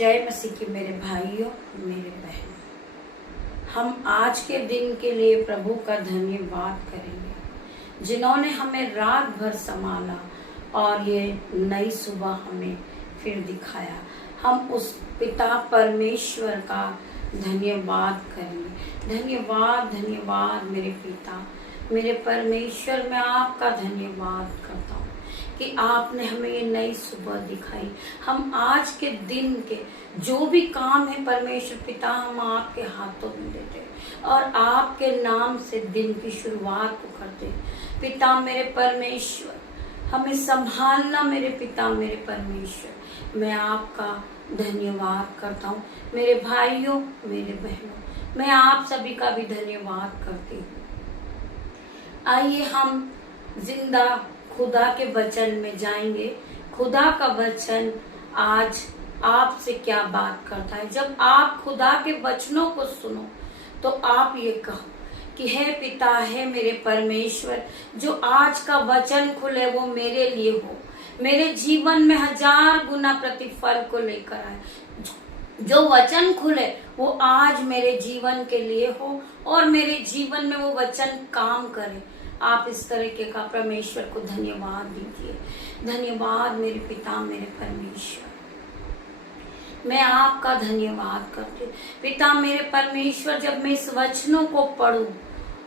जय मसीह की मेरे भाइयों, मेरे बहनों, हम आज के दिन के लिए प्रभु का धन्यवाद करेंगे जिन्होंने हमें रात भर संभाला और ये नई सुबह हमें फिर दिखाया। हम उस पिता परमेश्वर का धन्यवाद करेंगे। धन्यवाद धन्यवाद मेरे पिता, मेरे परमेश्वर, मैं आपका धन्यवाद करता हूँ कि आपने हमें ये नई सुबह दिखाई। हम आज के दिन के जो भी काम है परमेश्वर पिता, हम आपके हाथों में देते और आपके नाम से दिन की शुरुआत को करते। पिता मेरे परमेश्वर, हमें संभालना मेरे पिता मेरे परमेश्वर, मैं आपका धन्यवाद करता हूँ। मेरे भाइयों, मेरे बहनों, मैं आप सभी का भी धन्यवाद करती हूँ। आइए हम जिंदा खुदा के वचन में जाएंगे। खुदा का वचन आज आपसे क्या बात करता है। जब आप खुदा के वचनों को सुनो तो आप ये कहो कि हे पिता, है मेरे परमेश्वर, जो आज का वचन खुले वो मेरे लिए हो, मेरे जीवन में 1000 गुना प्रतिफल को लेकर आए। जो वचन खुले वो आज मेरे जीवन के लिए हो और मेरे जीवन में वो वचन काम करे। आप इस तरीके का परमेश्वर को धन्यवाद दीजिए। धन्यवाद मेरे पिता मेरे परमेश्वर, मैं आपका धन्यवाद करती हूँ। पिता मेरे परमेश्वर, जब मैं इस वचनों को पढूं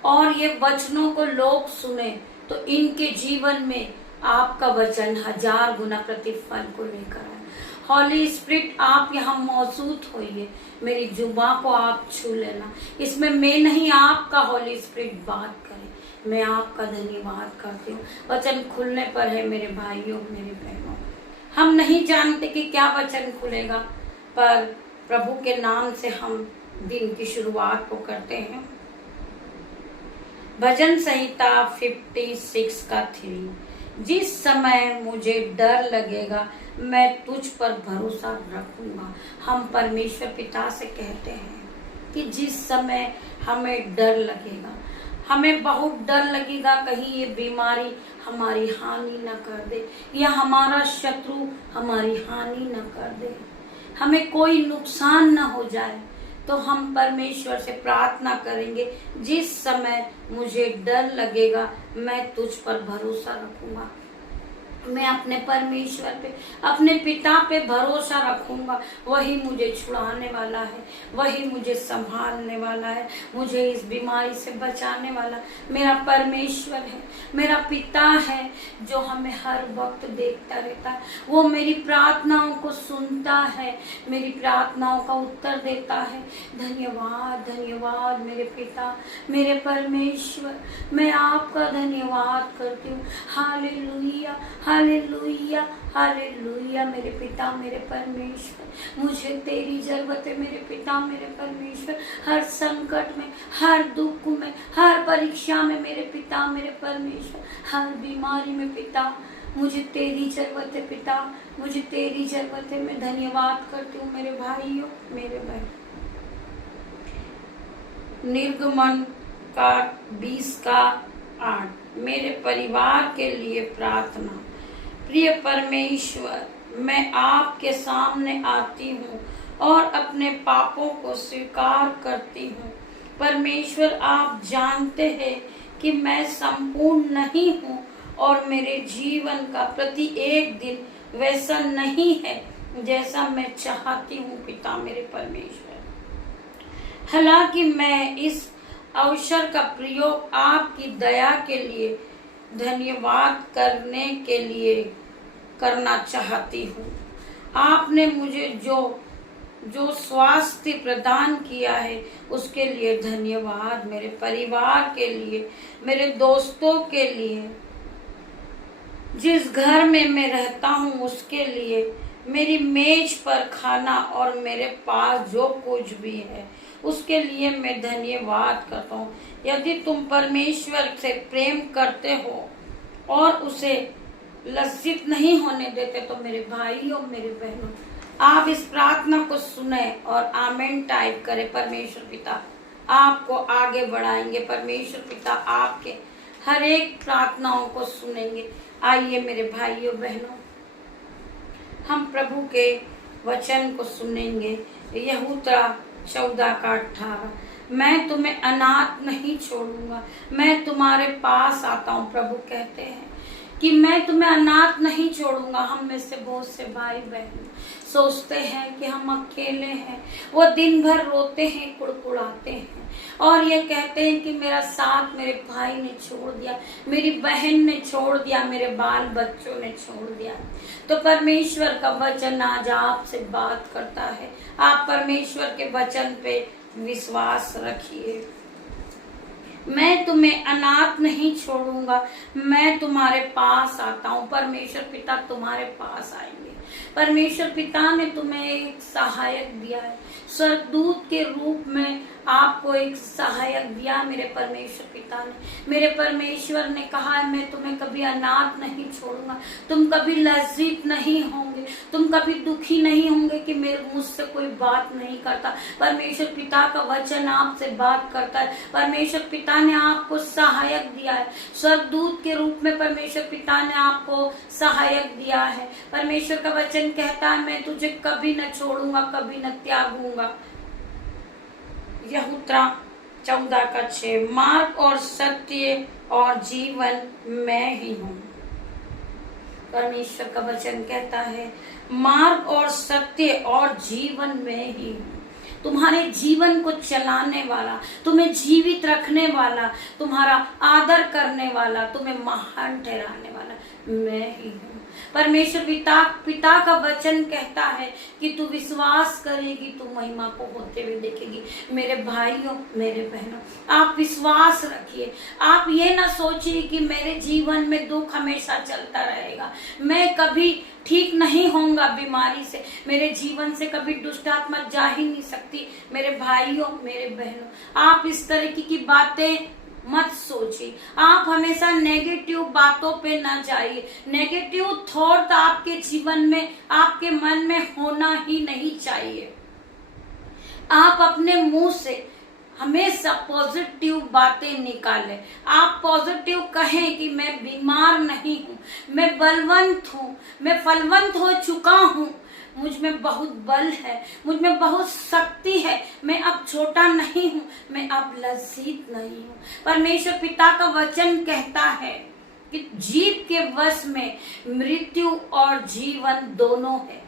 और ये वचनों को लोग सुने तो इनके जीवन में आपका वचन 1000 गुना प्रतिफल को लेकर आए। हॉली स्पिरिट, आप यहाँ मौजूद होइए, मेरी जुबान को आप छू लेना। इसमें मैं नहीं, आपका हॉली स्पिरिट बात करे। मैं आपका धन्यवाद करती हूँ। वचन खुलने पर है मेरे भाइयों, मेरे बहनों, हम नहीं जानते कि क्या वचन खुलेगा, पर प्रभु के नाम से हम दिन की शुरुआत को करते हैं। भजन संहिता 56 का 3, जिस समय मुझे डर लगेगा मैं तुझ पर भरोसा रखूंगा। हम परमेश्वर पिता से कहते हैं कि जिस समय हमें डर लगेगा, हमें बहुत डर लगेगा कहीं ये बीमारी हमारी हानि न कर दे या हमारा शत्रु हमारी हानि न कर दे, हमें कोई नुकसान न हो जाए, तो हम परमेश्वर से प्रार्थना करेंगे, जिस समय मुझे डर लगेगा मैं तुझ पर भरोसा रखूंगा। मैं अपने परमेश्वर पे, अपने पिता पे भरोसा रखूंगा। वही मुझे छुड़ाने वाला है, वही मुझे संभालने वाला है, मुझे इस बीमारी से बचाने वाला मेरा परमेश्वर है, मेरा पिता है जो हमें हर वक्त देखता रहता है। वो मेरी प्रार्थनाओं को सुनता है, मेरी प्रार्थनाओं का उत्तर देता है। धन्यवाद धन्यवाद मेरे पिता मेरे परमेश्वर, मैं आपका धन्यवाद करती हूँ। हालेलुया हालेलुया हालेलुया मेरे पिता मेरे परमेश्वर, मुझे तेरी जरूरत है मेरे पिता मेरे परमेश्वर। हर संकट में, हर दुख में, हर परीक्षा में मेरे पिता मेरे परमेश्वर, हर बीमारी में पिता मुझे तेरी जरूरत है। पिता मुझे तेरी जरूरत है। मैं धन्यवाद करती हूँ मेरे भाइयों मेरे बहन। निर्गमन का 20 का 8, मेरे परिवार के लिए प्रार्थना। प्रिय परमेश्वर, मैं आपके सामने आती हूँ और अपने पापों को स्वीकार करती हूँ। परमेश्वर, आप जानते हैं कि मैं संपूर्ण नहीं हूँ और मेरे जीवन का प्रति एक दिन वैसा नहीं है जैसा मैं चाहती हूँ। पिता मेरे परमेश्वर, हालांकि मैं इस अवसर का प्रयोग आपकी दया के लिए धन्यवाद करने के लिए करना चाहती हूँ। आपने मुझे जो स्वास्थ्य प्रदान किया है उसके लिए धन्यवाद। मेरे परिवार के लिए, मेरे दोस्तों के लिए, जिस घर में मैं रहता हूँ उसके लिए, मेरी मेज पर खाना और मेरे पास जो कुछ भी है उसके लिए मैं धन्यवाद करता हूँ। यदि तुम परमेश्वर से प्रेम करते हो और उसे लज्जित नहीं होने देते तो मेरे भाइयों मेरे बहनों, आप इस प्रार्थना को सुने और आमीन टाइप करें। परमेश्वर पिता आपको आगे बढ़ाएंगे। परमेश्वर पिता आपके हर एक प्रार्थनाओं को सुनेंगे। आइए मेरे भाइयों बहनों, हम प्रभु के वचन को सुनेंगे। यहूदा 14:18, मैं तुम्हें अनाथ नहीं छोड़ूंगा, मैं तुम्हारे पास आता हूँ। प्रभु कहते हैं कि मैं तुम्हें अनाथ नहीं छोड़ूंगा। हम में से बहुत से भाई बहन सोचते हैं कि हम अकेले हैं, वो दिन भर रोते हैं, कुड़कुड़ाते हैं और ये कहते हैं कि मेरा साथ मेरे भाई ने छोड़ दिया, मेरी बहन ने छोड़ दिया, मेरे बाल बच्चों ने छोड़ दिया। तो परमेश्वर का वचन आज आपसे बात करता है। आप परमेश्वर के वचन पे विश्वास रखिए। मैं तुम्हें अनाथ नहीं छोड़ूंगा, मैं तुम्हारे पास आता हूँ। परमेश्वर पिता तुम्हारे पास आएंगे। परमेश्वर पिता ने तुम्हें एक सहायक दिया है, स्वर्गदूत के रूप में आपको एक सहायक दिया मेरे परमेश्वर पिता ने। मेरे परमेश्वर ने कहा है मैं तुम्हें कभी अनाथ नहीं छोड़ूंगा, तुम कभी लज्जित नहीं होंगे, तुम कभी दुखी नहीं होंगे कि मेरे मुझसे कोई बात नहीं करता। परमेश्वर पिता का वचन आपसे बात करता है। परमेश्वर पिता ने आपको सहायक दिया है, स्वर्गदूत के रूप में परमेश्वर पिता ने आपको सहायक दिया है। परमेश्वर का वचन कहता है मैं तुझे कभी न छोड़ूंगा, कभी न त्यागूंगा। यहूदा 14:6, मार्ग और सत्य और जीवन मैं ही हूँ। परमेश्वर का वचन कहता है मार्ग और सत्य और जीवन मैं ही हूँ। तुम्हारे जीवन को चलाने वाला, तुम्हें जीवित रखने वाला, तुम्हारा आदर करने वाला, तुम्हें महान ठहराने वाला मैं ही हूँ। परमेश्वर पिता का वचन कहता है कि तू विश्वास करेगी तू महिमा को होते हुए देखेगी। मेरे भाइयों, मेरे बहनों, आप विश्वास रखिए। आप ये ना सोचिए कि मेरे जीवन में दुख हमेशा चलता रहेगा, मैं कभी ठीक नहीं होऊंगा बीमारी से, मेरे जीवन से कभी दुष्ट आत्मा जा ही नहीं सकती। मेरे भाइयों, मेरे बहनों, आप इस तरीके की बातें मत सोचिए। आप हमेशा नेगेटिव बातों पे ना जाइए। नेगेटिव थॉट आपके जीवन में, आपके मन में होना ही नहीं चाहिए। आप अपने मुंह से हमेशा पॉजिटिव बातें निकालें। आप पॉजिटिव कहें कि मैं बीमार नहीं हूँ, मैं बलवंत हूँ, मैं फलवंत हो चुका हूँ, मुझ में बहुत बल है, मुझ में बहुत शक्ति है, मैं अब छोटा नहीं हूँ, मैं अब लज्जित नहीं हूँ। परमेश्वर पिता का वचन कहता है कि जीव के वश में मृत्यु और जीवन दोनों है।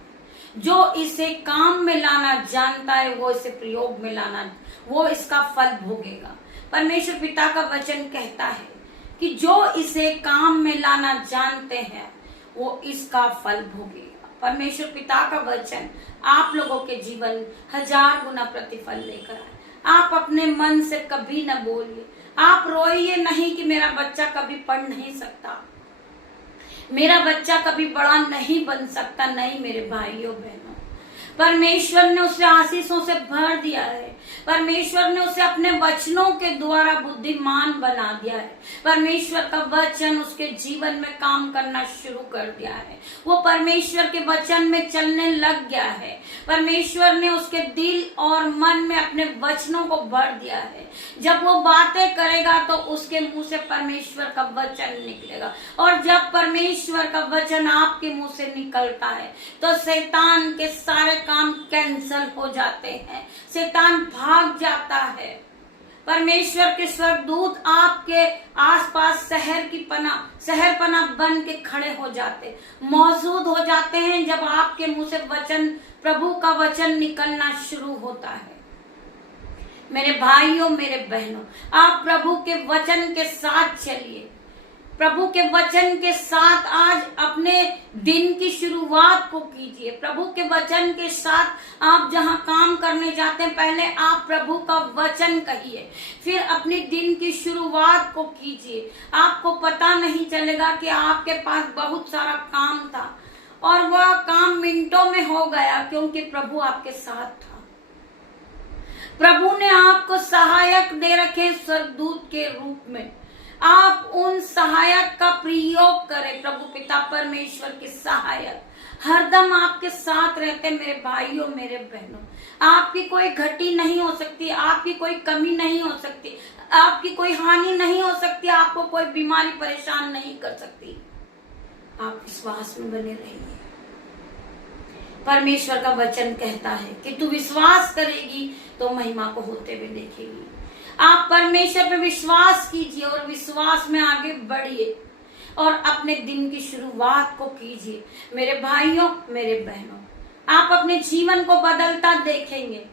जो इसे काम में लाना जानता है वो इसे प्रयोग में लाना, वो इसका फल भोगेगा। परमेश्वर पिता का वचन कहता है कि जो इसे काम में लाना जानते हैं वो इसका फल भोगेगा। परमेश्वर पिता का वचन आप लोगों के जीवन 1000 गुना प्रतिफल लेकर आए। आप अपने मन से कभी न बोलिए, आप रोइए नहीं कि मेरा बच्चा कभी पढ़ नहीं सकता, मेरा बच्चा कभी बड़ा नहीं बन सकता। नहीं मेरे भाइयों बहनों, परमेश्वर ने उसे आशीषों से भर दिया है। परमेश्वर ने उसे अपने वचनों के द्वारा बुद्धिमान बना दिया है। परमेश्वर का वचन उसके जीवन में काम करना शुरू कर दिया है। वो परमेश्वर के वचन में चलने लग गया है। परमेश्वर ने उसके दिल और मन में अपने वचनों को भर दिया है। जब वो बातें करेगा तो उसके मुंह से परमेश्वर का वचन निकलेगा, और जब परमेश्वर का वचन आपके मुंह से निकलता है तो शैतान के सारे काम कैंसल हो जाते हैं, शैतान भाग जाता है। परमेश्वर के स्वर्गदूत आपके आसपास शहर पना बन के खड़े हो जाते, मौजूद हो जाते हैं जब आपके मुंह से वचन, प्रभु का वचन निकलना शुरू होता है। मेरे भाइयों, मेरे बहनों, आप प्रभु के वचन के साथ चलिए। प्रभु के वचन के साथ आज अपने दिन की शुरुआत को कीजिए। प्रभु के वचन के साथ आप जहां काम करने जाते हैं पहले आप प्रभु का वचन कहिए, फिर अपने दिन की शुरुआत को कीजिए। आपको पता नहीं चलेगा कि आपके पास बहुत सारा काम था और वह काम मिनटों में हो गया, क्योंकि प्रभु आपके साथ था। प्रभु ने आपको सहायक दे रखे स्वर्गदूत के रूप में। आप उन सहायक का प्रयोग करें। प्रभु पिता परमेश्वर के सहायक हरदम आपके साथ रहते। मेरे भाइयों, मेरे बहनों, आपकी कोई घटी नहीं हो सकती, आपकी कोई कमी नहीं हो सकती, आपकी कोई हानि नहीं हो सकती, आपको कोई बीमारी परेशान नहीं कर सकती। आप विश्वास में बने रहिए। परमेश्वर का वचन कहता है कि तू विश्वास करेगी तो महिमा को होते हुए देखेगी। आप परमेश्वर पे विश्वास कीजिए और विश्वास में आगे बढ़िए और अपने दिन की शुरुआत को कीजिए। मेरे भाइयों, मेरे बहनों, आप अपने जीवन को बदलता देखेंगे।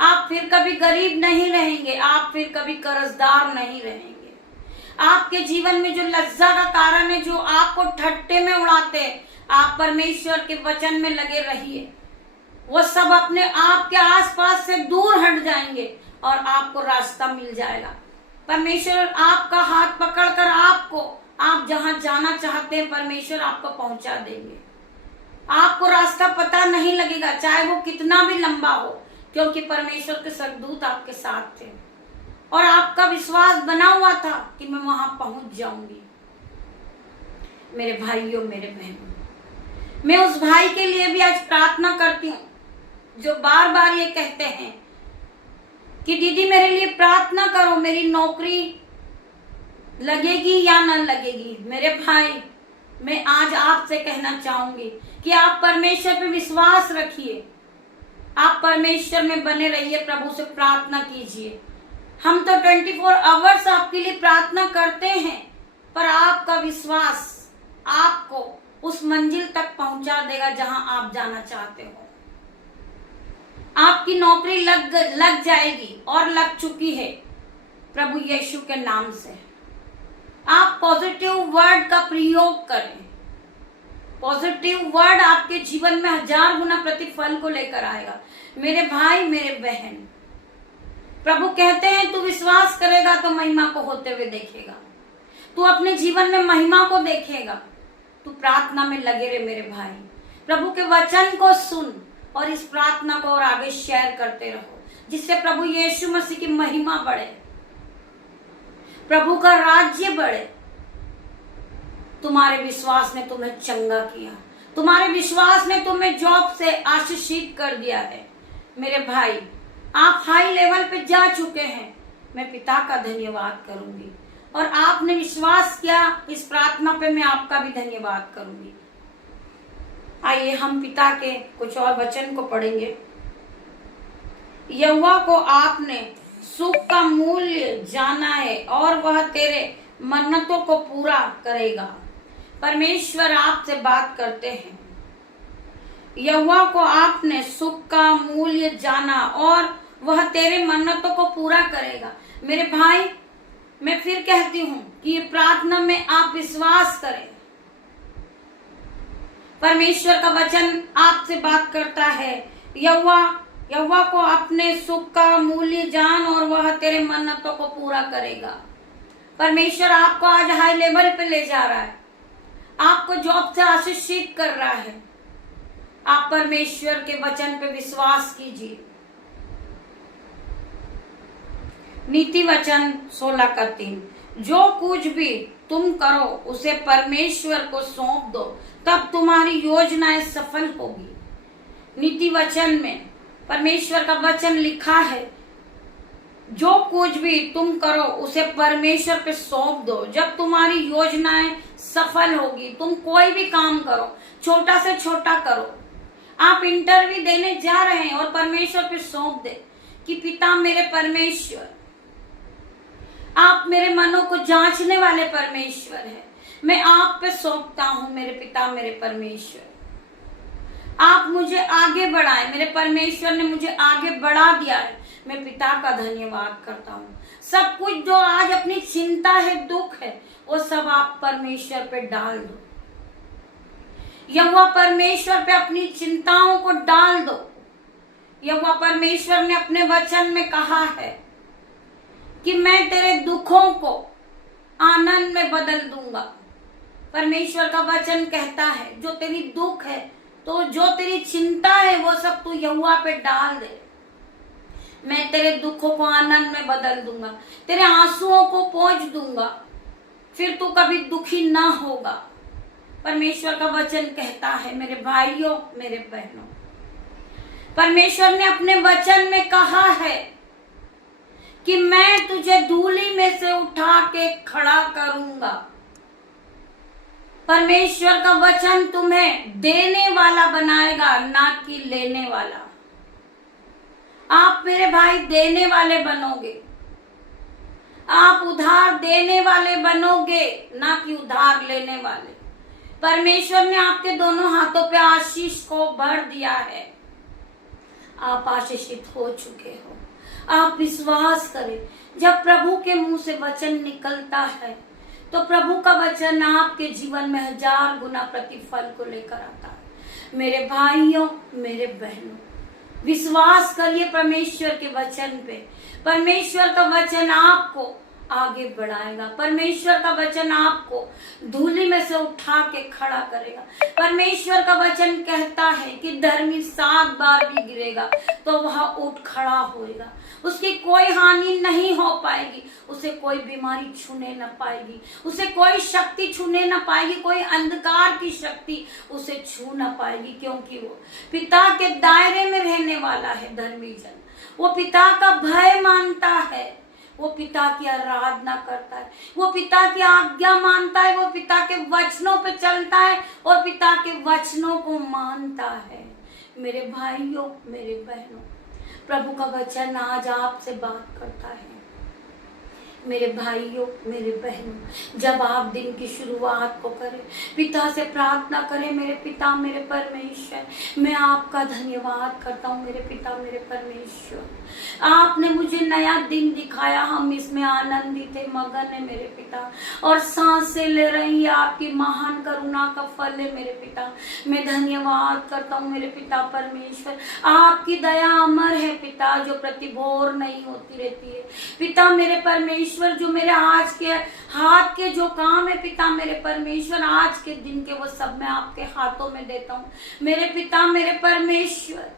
आप फिर कभी गरीब नहीं रहेंगे, आप फिर कभी कर्जदार नहीं रहेंगे। आपके जीवन में जो लज्जा का कारण है, जो आपको ठट्टे में उड़ाते हैं, आप परमेश्वर के वचन में लगे रहिए। वो सब अपने आप के आसपास से दूर हट जाएंगे और आपको रास्ता मिल जाएगा। परमेश्वर आपका हाथ पकड़कर आप जहां जाना चाहते हैं, परमेश्वर आपको पहुंचा देंगे। आपको रास्ता पता नहीं लगेगा, चाहे वो कितना भी लंबा हो, क्योंकि परमेश्वर के स्वर्गदूत आपके साथ थे और आपका विश्वास बना हुआ था कि मैं वहां पहुंच जाऊंगी। मेरे भाइयों, मेरे बहनों, मैं उस भाई के लिए भी आज प्रार्थना करती हूँ जो बार बार ये कहते हैं कि दीदी मेरे लिए प्रार्थना करो, मेरी नौकरी लगेगी या न लगेगी। मेरे भाई, मैं आज आपसे कहना चाहूंगी कि आप परमेश्वर पे विश्वास रखिए, आप परमेश्वर में बने रहिए, प्रभु से प्रार्थना कीजिए। हम तो 24 आवर्स आपके लिए प्रार्थना करते हैं, पर आपका विश्वास आपको उस मंजिल तक पहुंचा देगा जहां आप जाना चाहते हो। आपकी नौकरी लग जाएगी और लग चुकी है प्रभु यीशु के नाम से। आप पॉजिटिव वर्ड का प्रयोग करें। पॉजिटिव वर्ड आपके जीवन में 1000 गुना प्रतिफल को लेकर आएगा। मेरे भाई, मेरे बहन, प्रभु कहते हैं तू विश्वास करेगा तो महिमा को होते हुए देखेगा। तू अपने जीवन में महिमा को देखेगा। तू प्रार्थना में लगे रहे मेरे भाई, प्रभु के वचन को सुन और इस प्रार्थना को और आगे शेयर करते रहो, जिससे प्रभु यीशु मसीह की महिमा बढ़े, प्रभु का राज्य बढ़े। तुम्हारे विश्वास ने तुम्हें चंगा किया, तुम्हारे विश्वास ने तुम्हें जॉब से आशीषित कर दिया है। मेरे भाई, आप हाई लेवल पे जा चुके हैं, मैं पिता का धन्यवाद करूंगी और आपने विश्वास किया इस प्रार्थना पे, मैं आपका भी धन्यवाद करूंगी। आइए हम पिता के कुछ और वचन को पढ़ेंगे। यहोवा को आपने सुख का मूल्य जाना है और वह तेरे मन्नतों को पूरा करेगा। परमेश्वर आपसे बात करते हैं। यहोवा को आपने सुख का मूल्य जाना और वह तेरे मन्नतों को पूरा करेगा। मेरे भाई, मैं फिर कहती हूँ कि ये प्रार्थना में आप विश्वास करें। परमेश्वर का वचन आपसे बात करता है। यहोवा को अपने सुख का मूल्य जान और वह तेरे मन्नतों को पूरा करेगा। परमेश्वर आपको आज हाई लेवल पे ले जा रहा है, आपको जॉब से आशीषित कर रहा है। आप परमेश्वर के वचन पे विश्वास कीजिए। नीति वचन 16:3, जो कुछ भी तुम करो उसे परमेश्वर को सौंप दो, तब तुम्हारी योजनाएं सफल होगी। नीति वचन में परमेश्वर का वचन लिखा है, जो कुछ भी तुम करो उसे परमेश्वर पे सौंप दो, जब तुम्हारी योजनाएं सफल होगी। तुम कोई भी काम करो, छोटा से छोटा करो। आप इंटरव्यू देने जा रहे हैं और परमेश्वर पे सौंप दे कि पिता मेरे परमेश्वर, आप मेरे मनों को जांचने वाले परमेश्वर हैं। मैं आप पे सौंपता हूं मेरे पिता, मेरे परमेश्वर। आप मुझे आगे बढ़ाएं। मेरे परमेश्वर ने मुझे आगे बढ़ा दिया है, मैं पिता का धन्यवाद करता हूँ। सब कुछ जो आज अपनी चिंता है, दुख है, वो सब आप परमेश्वर पे डाल दो। यहोवा परमेश्वर पे अपनी चिंताओं को डाल दो। यहोवा परमेश्वर ने अपने वचन में कहा है कि मैं तेरे दुखों को आनंद में बदल दूंगा। परमेश्वर का वचन कहता है, जो तेरी दुख है, तो जो तेरी चिंता है, वो सब तू यहोवा पे डाल दे। मैं तेरे दुखों को आनंद में बदल दूंगा, तेरे आंसुओं को पोंछ दूंगा, फिर तू कभी दुखी ना होगा। परमेश्वर का वचन कहता है। मेरे भाइयों, मेरे बहनों, परमेश्वर ने अपने वचन में कहा है कि मैं तुझे धूली में से उठा के खड़ा करूंगा। परमेश्वर का वचन तुम्हें देने वाला बनाएगा, ना कि लेने वाला। आप मेरे भाई देने वाले बनोगे, आप उधार देने वाले बनोगे, ना कि उधार लेने वाले। परमेश्वर ने आपके दोनों हाथों पे आशीष को भर दिया है। आप आशीषित हो चुके हो। आप विश्वास करें, जब प्रभु के मुंह से वचन निकलता है तो प्रभु का वचन आपके जीवन में 1000 गुना प्रतिफल को लेकर आता है। मेरे भाइयों, मेरे बहनों, विश्वास करिए परमेश्वर के वचन पे। परमेश्वर का वचन आपको आगे बढ़ाएगा। परमेश्वर का वचन आपको धूलि में से उठा के खड़ा करेगा। परमेश्वर का वचन कहता है कि धर्मी 7 बार भी गिरेगा तो वह उठ खड़ा होएगा। उसकी कोई हानि नहीं हो पाएगी, उसे कोई बीमारी छूने न पाएगी, उसे कोई शक्ति छूने न पाएगी, कोई अंधकार की शक्ति उसे छू न पाएगी, क्योंकि वो पिता के दायरे में रहने वाला है। धर्मी जन वो पिता का भय मानता है, वो पिता की आराधना करता है, वो पिता की आज्ञा मानता है, वो पिता के वचनों पे चलता है और पिता के वचनों को मानता है। मेरे भाइयों, मेरे बहनों, प्रभु का वचन आज आपसे बात करता है। मेरे भाइयों, मेरे बहनों, जब आप दिन की शुरुआत को करें, पिता से प्रार्थना करें, मेरे पिता, मेरे परमेश्वर, मैं आपका धन्यवाद करता हूँ। मेरे पिता, मेरे परमेश्वर, आपने मुझे नया दिन दिखाया, हम इसमें आनंदित है, मगन है मेरे पिता, और सांसें ले रही है, आपकी महान करुणा का फल है मेरे पिता। मैं धन्यवाद करता हूँ मेरे पिता परमेश्वर, आपकी दया अमर है पिता, जो प्रतिभोर नहीं होती रहती है। पिता मेरे परमेश्वर, जो मेरे आज के हाथ के जो काम है पिता मेरे परमेश्वर, आज के दिन के वो सब मैं आपके हाथों में देता हूँ। मेरे पिता, मेरे परमेश्वर,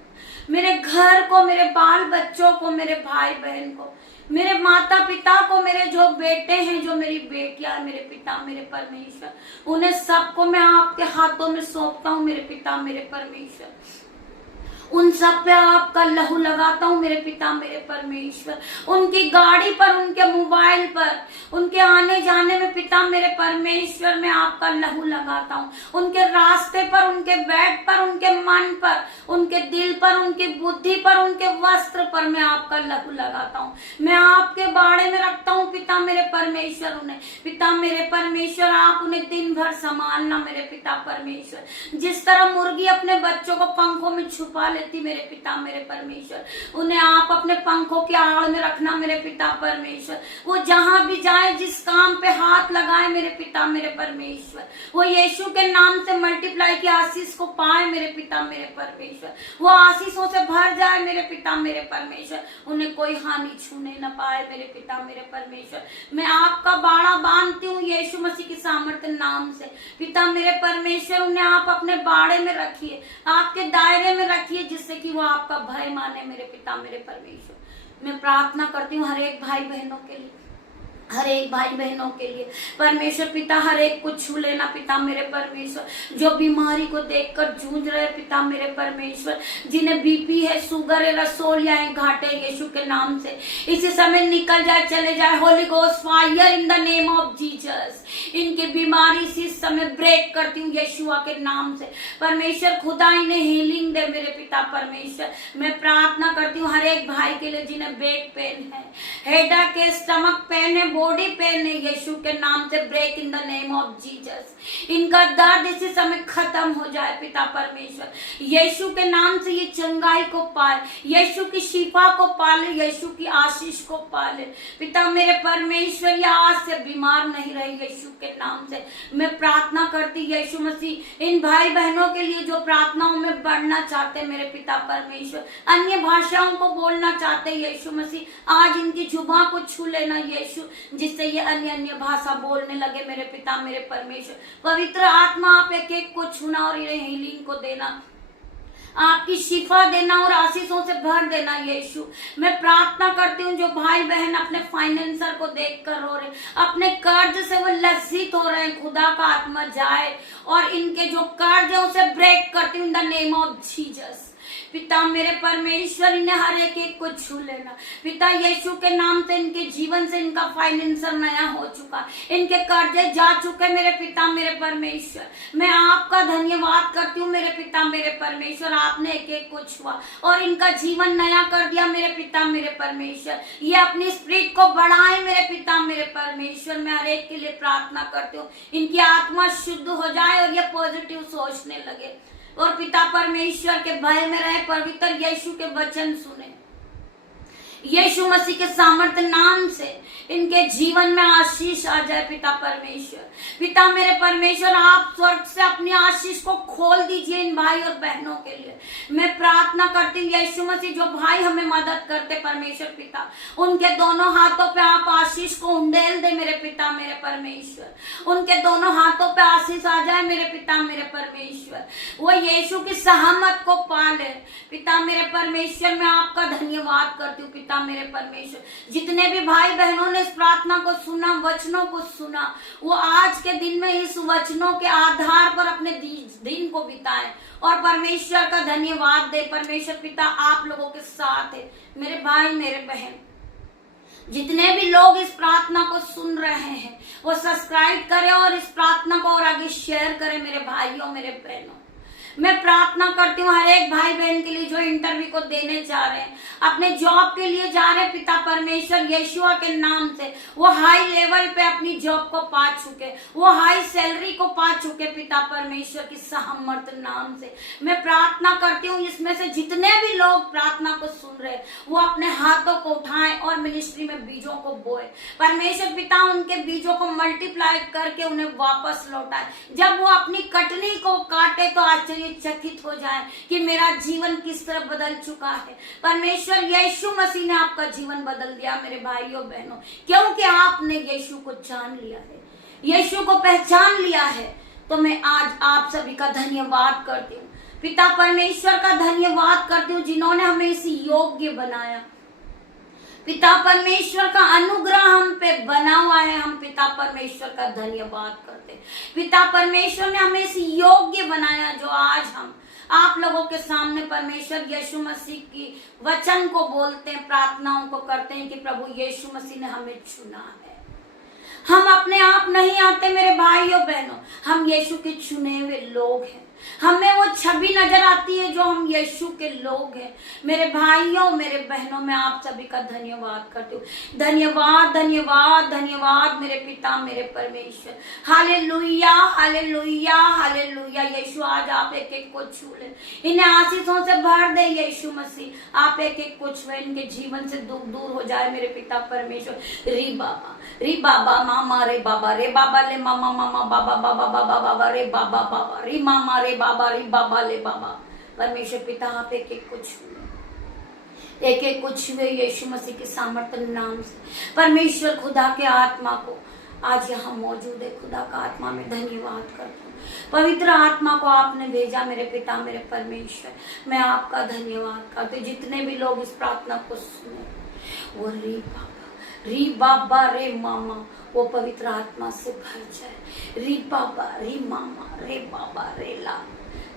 मेरे घर को, मेरे बाल बच्चों को, मेरे भाई बहन को, मेरे माता पिता को, मेरे जो बेटे हैं, जो मेरी बेटियां, मेरे पिता, मेरे परमेश्वर, उन्हें सबको मैं आपके हाथों में सौंपता हूँ मेरे पिता, मेरे परमेश्वर। उन सब पे आपका लहू लगाता हूँ मेरे पिता, मेरे परमेश्वर। उनकी गाड़ी पर, उनके मोबाइल पर, उनके आने जाने में पिता मेरे परमेश्वर, मैं आपका लहू लगाता हूँ। उनके रास्ते पर, उनके बेड पर, उनके मन पर, उनके दिल पर, उनकी बुद्धि पर, उनके वस्त्र पर मैं आपका लहू लगाता हूँ। मैं आपके बाड़े में रखता हूँ पिता मेरे परमेश्वर उन्हें। पिता मेरे परमेश्वर, आप उन्हें दिन भर संभालना मेरे पिता परमेश्वर। जिस तरह मुर्गी अपने बच्चों को पंखों में छुपा लेती मेरे पिता मेरे परमेश्वर, उन्हें आप अपने पंखों की आड़ में रखना मेरे पिता परमेश्वर। वो जहां भी जाए, जिस काम पे हाथ लगाए मेरे पिता मेरे परमेश्वर, वो यीशु के नाम से मल्टीप्लाई की आशीष को पाए मेरे पिता मेरे परमेश्वर। वो आशीषों से भर जाए मेरे पिता मेरे परमेश्वर, उन्हें कोई हानि छूने न पाए मेरे पिता मेरे परमेश्वर। मैं आपका बाड़ा बांधती हूँ यीशु मसीह की सामर्थ्य नाम से। पिता मेरे परमेश्वर, उन्हें आप अपने बाड़े में रखिए, आपके दायरे में रखिए, जिससे कि वो आपका भय माने मेरे पिता मेरे परमेश्वर। मैं प्रार्थना करती हूँ हर एक भाई बहनों के लिए, हर एक भाई बहनों के लिए परमेश्वर पिता, हर एक को छू लेना पिता मेरे परमेश्वर। जो बीमारी को देखकर जूझ रहे पिता मेरे परमेश्वर, जिन्हें बीपी है, शुगर है, रसोलिया है, घाटे, यीशु के नाम से इसी समय निकल जाए, चले जाए। Holi ghost fire in the name of Jesus. इनकी बीमारी इसी समय ब्रेक करती हूँ यीशुआ के नाम से। परमेश्वर खुदा इन्हें हीलिंग दे मेरे पिता परमेश्वर। मैं प्रार्थना करती हूँ हर एक भाई के लिए जिन्हें बैक पेन है, हेडेक है, स्टमक पेन है, बॉडी पेन है, यीशु के नाम से break in the name of Jesus. इनका दर्द इसी समय खत्म हो जाए पिता परमेश्वर। यीशु के नाम से ये चंगाई को पाए, यीशु की शिफा को पाले, यीशु की आशीष को पाले पिता मेरे परमेश्वर। या आज से बीमार नहीं रहे यीशु के नाम से। मैं प्रार्थना करती यीशु मसीह इन भाई बहनों के लिए जो प्रार्थनाओं में बढ़ना चाहते मेरे पिता परमेश्वर, अन्य भाषाओं को बोलना चाहते यीशु मसीह, आज इनकी जुबान को छू लेना यीशु, जिससे ये अन्य भाषा बोलने लगे मेरे पिता मेरे परमेश्वर। पवित्र आत्मा आप एक एक को छूना और इन्हें हीलिंग को देना, आपकी शिफा देना और आशीषों से भर देना यीशु। मैं प्रार्थना करती हूँ जो भाई बहन अपने फाइनेंसर को देखकर रो रहे, अपने कर्ज से वो लज्जित हो रहे हैं, खुदा का आत्मा जाए और इनके जो कर्ज है उसे ब्रेक करती हूँ इन द नेम ऑफ जीसस। पिता मेरे परमेश्वर, इन्हें हर एक एक को छू लेना पिता यीशु के नाम से। इनके जीवन से इनका फाइनेंसर नया हो चुका, इनके कर्जे जा चुके मेरे पिता मेरे परमेश्वर। मैं आपका धन्यवाद करती हूँ मेरे पिता मेरे परमेश्वर, आपने एक एक को छुआ और इनका जीवन नया कर दिया मेरे पिता मेरे परमेश्वर। ये अपनी स्पिरिट को बढ़ाए मेरे पिता मेरे परमेश्वर। मैं हर एक के लिए प्रार्थना करती हूँ, इनकी आत्मा शुद्ध हो जाए और ये पॉजिटिव सोचने लगे और पिता परमेश्वर के भय में रहे, पवित्र यीशु के वचन सुने। यीशु मसीह के सामर्थ्य नाम से इनके जीवन में आशीष आ जाए पिता परमेश्वर। पिता मेरे परमेश्वर, आप स्वर्ग से अपनी आशीष को खोल दीजिए इन भाई और बहनों के लिए। मैं प्रार्थना करती हूँ यीशु मसीह, जो भाई हमें मदद करते परमेश्वर पिता, उनके दोनों हाथों पे आप आशीष को उंडेल दे मेरे पिता मेरे परमेश्वर। उनके दोनों हाथों पे आशीष आ जाए मेरे पिता मेरे परमेश्वर। वो यीशु की सहमत को पाले पिता मेरे परमेश्वर। मैं आपका धन्यवाद करती हूँ पिता मेरे परमेश्वर। जितने भी भाई बहनों ने इस प्रार्थना को सुना, वचनों को सुना, वो आज के दिन में इस वचनों के आधार पर अपने दिन को बिताएं और परमेश्वर का धन्यवाद दे। परमेश्वर पिता आप लोगों के साथ है मेरे भाई मेरे बहन। जितने भी लोग इस प्रार्थना को सुन रहे हैं वो सब्सक्राइब करें और इस प्रार्थना को और आगे शेयर करें मेरे भाइयों मेरे बहनों। मैं प्रार्थना करती हूँ हर एक भाई बहन के लिए जो इंटरव्यू को देने जा रहे हैं, अपने जॉब के लिए जा रहे हैं पिता परमेश्वर यीशुआ के नाम से। वो हाई लेवल पे अपनी जॉब को पा चुके, वो हाई सैलरी को पा चुके पिता परमेश्वर की सामर्थ्य नाम से। मैं प्रार्थना करती हूँ इसमें से जितने भी लोग प्रार्थना को सुन रहे वो अपने हाथों को उठाएं और मिनिस्ट्री में बीजों को बोए। परमेश्वर पिता उनके बीजों को मल्टीप्लाई करके उन्हें वापस लौटाए। जब वो अपनी कटनी को काटे तो आश्चर्य चकित हो जाए कि मेरा जीवन किस तरह बदल चुका है। परमेश्वर यीशु मसीह ने आपका जीवन बदल दिया मेरे भाइयों बहनों, क्योंकि आपने यीशु को जान लिया है, यीशु को पहचान लिया है। तो मैं आज आप सभी का धन्यवाद करती हूँ पिता परमेश्वर का धन्यवाद करती हूँ जिन्होंने हमें इस योग्य बनाया। पिता परमेश्वर का अनुग्रह हम पे बना हुआ है, हम पिता परमेश्वर का धन्यवाद करते। पिता परमेश्वर ने हमें इस योग्य बनाया जो आज हम आप लोगों के सामने परमेश्वर यीशु मसीह की वचन को बोलते हैं, प्रार्थनाओं को करते हैं कि प्रभु यीशु मसीह ने हमें चुना है। हम अपने आप नहीं आते मेरे भाइयों बहनों, हम यीशु के चुने हुए लोग हैं। हमें वो छवि नजर आती है जो हम यीशु के लोग हैं। मेरे भाइयों मेरे बहनों, मैं आप सभी का धन्यवाद करती हूँ। धन्यवाद धन्यवाद धन्यवाद मेरे पिता मेरे परमेश्वर। Hallelujah hallelujah hallelujah. यीशु आज आप एक एक को छू ले, इन्हें आशीषों से भर दे यीशु मसीह। आप एक एक को छुए, इनके जीवन से दुख दूर हो जाए मेरे पिता परमेश्वर। री बाबा मामा रे बाबा ले मामा मामा बाबा बाबा बाबा बाबा रे बाबा री मामा रे बाबा ले बाबा। परमेश्वर पिता आप एक एक को छुए, एक एक को छुए यीशु मसीह के सामर्थ्य नाम से। परमेश्वर खुदा के आत्मा को आज यहाँ मौजूद है, खुदा का आत्मा में धन्यवाद करता हूँ। पवित्र आत्मा को आपने भेजा मेरे पिता मेरे परमेश्वर, मैं आपका धन्यवाद करती हूँ। जितने भी लोग इस प्रार्थना को सुने वो री बाबा रे मामा वो पवित्र आत्मा से भर जाए। री बाबा री मामा रे बाबा रे ला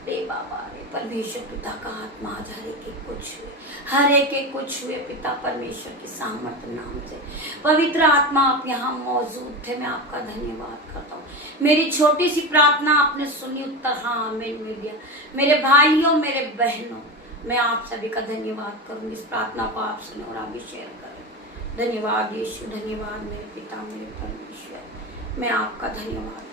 रे बाबा रे। परमेश्वर पिता का आत्मा आज हर एक एक को छुए, हर एक एक को छुए पिता परमेश्वर के सामर्थ्य नाम से। पवित्र आत्मा आप यहाँ मौजूद थे, मैं आपका धन्यवाद करता हूँ। मेरी छोटी सी प्रार्थना आपने सुनी, उत्तर हाँ आमीन मिल गया। मेरे भाइयों मेरे बहनों, मैं आप सभी का धन्यवाद करूंगी। इस प्रार्थना को आप सुने और आगे शेयर करें। धन्यवाद यीशु, धन्यवाद मेरे पिता मेरे परमेश्वर, मैं आपका धन्यवाद